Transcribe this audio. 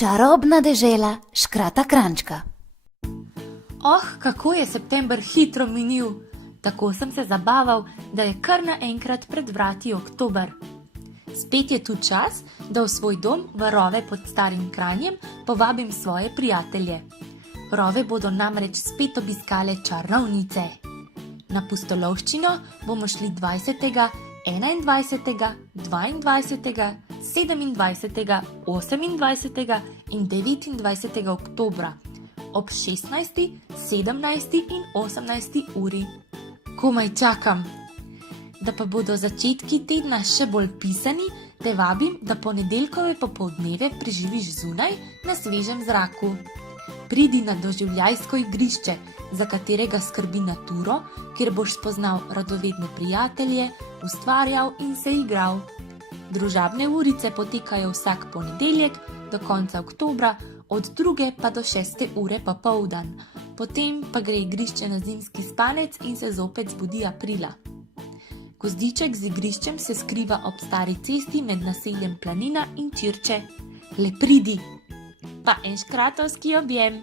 Čarobna dežela Škrata Kranjčka. Oh, kako je september hitro minil! Tako sem se zabaval, da je kar naenkrat pred vrati oktober. Spet je tu čas, da v svoj dom v Rove pod Starim Kranjem povabim svoje prijatelje. Rove bodo namreč spet obiskale čarovnice. Na pustolovščino bomo šli 20., 21., 22., 27., 28. in 29. oktobra ob 16., 17. in 18. uri. Komaj čakam. Da pa bodo začetki tedna še bolj pisani, te vabim, da ponedeljkove popoldneve preživiš zunaj na svežem zraku. Pridi na doživljajsko igrišče, za katerega skrbi Naturo, kjer boš spoznal radovedne prijatelje, ustvarjal in se igral. Družabne urice potekajo vsak ponedeljek do konca oktobra, od 2. pa do 6. ure popoldan. Potem pa gre igrišče na zimski spanec in se zopet zbudi aprila. Gozdiček z igriščem se skriva ob stari cesti med naseljem Planina in Čirče. Le pridi! Pa en škratovski objem!